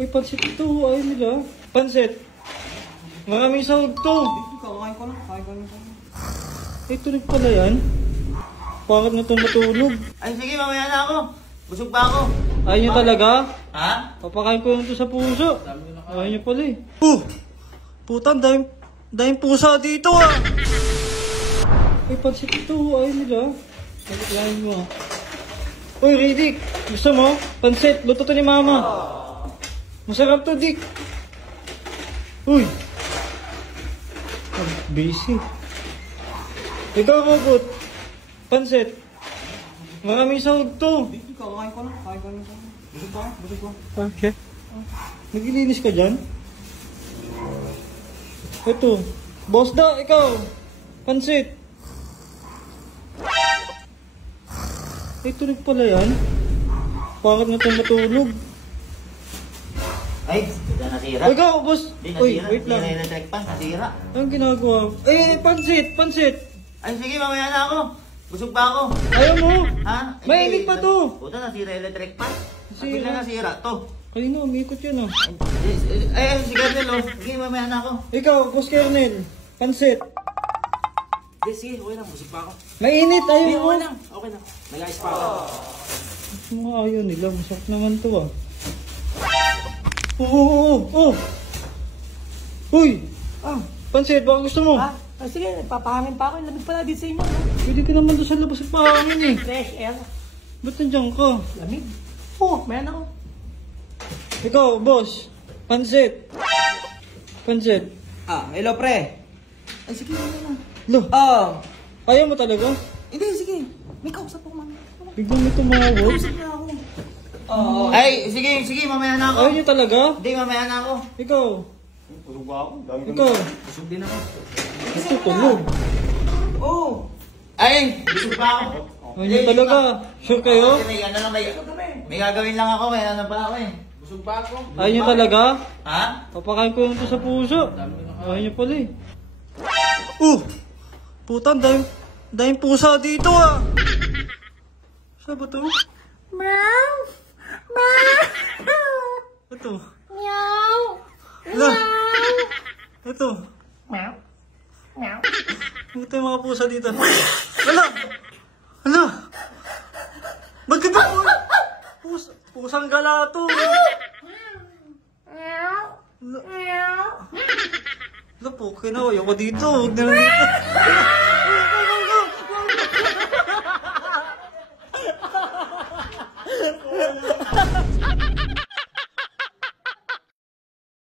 Uy, pansit ito. Ayaw nila. Pansit. Maraming sahog to. Kakain ko lang. Ay, tulog pala yan. Pangit na itong matulog. Ay, sige, mamaya na ako. Busog pa ako. Ayaw nyo talaga? Ha? Papakain ko lang ito sa puso. Ayaw nyo pala eh. Putan, dahil pusa dito ah. Uy, pansit ito. Ayaw nila. Pagkain mo ah. Uy, Riddick. Gusto mo? Pansit. Luto to ni Mama. Masarap to, Dick. Uy. Busy. Ikaw, Robot. Pansit. Maraming sahog to. Kakain ko lang. Busog pa. Okay. Naglilinis ka dyan? Ito. Boss da, ikaw. Pansit. Ay, tulog pala yan. Pangit na itong matulog. Ay, hindi nasira. Ikaw, boss. Uy, wait lang. Hindi na-check pa, nasira. Anong ginagawa? Ay, pansit. Ay, sige, mamaya na ako. Busog pa ako. Ayaw mo. Ha? Mainit pa to. Puta, nasira electric pan. Nasira. Bigla nasira to. Kanina, umikot yun ah. Ay, si Kernel, oh. Sige, mamaya na ako. Ikaw, boss Kernel. Pansit. Sige, okay lang. Busog pa ako. Mainit, ayaw mo. Okay lang. May ice pa ako. Mga ayaw nila. Masakit naman to ah. Oo. Uy! Pansit, baka gusto mo? Ah, sige, nagpapahangin pa ako. Lamig pala dito sa inyo. No? Pwede ka naman doon sa labas at pahangin eh. Fresh air. Ba't nandiyan ka? Lamig. Oo, meron ako. Ikaw, boss. Pansit. Hello, pre. Ay, sige, mamaya na. Lo, ayaw mo talaga? Hindi, sige. May kausap ako, mami. Biglang may tumawag. Kausap na ako. Ay, sige, mamaya na ako. Ayaw niyo talaga? Hindi, mamaya na ako. Ikaw. Busog ba ako? Ikaw. Busog din ako. Ito tulog. Ay, busog pa ako. Ayaw niyo talaga? Sure kayo? May gagawin lang ako, may ano pa ako eh. Busog pa ako. Ayaw niyo talaga? Ha? Papakain ko lang ito sa puso. Ayaw niyo pala eh. Putan, dahil pusa dito ah. Saan ba ito? Meow! Ito. Meow! Hala. Ito. Meow! Ito yung mga pusa dito. Hala. Ba't ka ba? Pusang gala to. Meow! Hala po, kinawayo ko dito. Huwag na lang dito.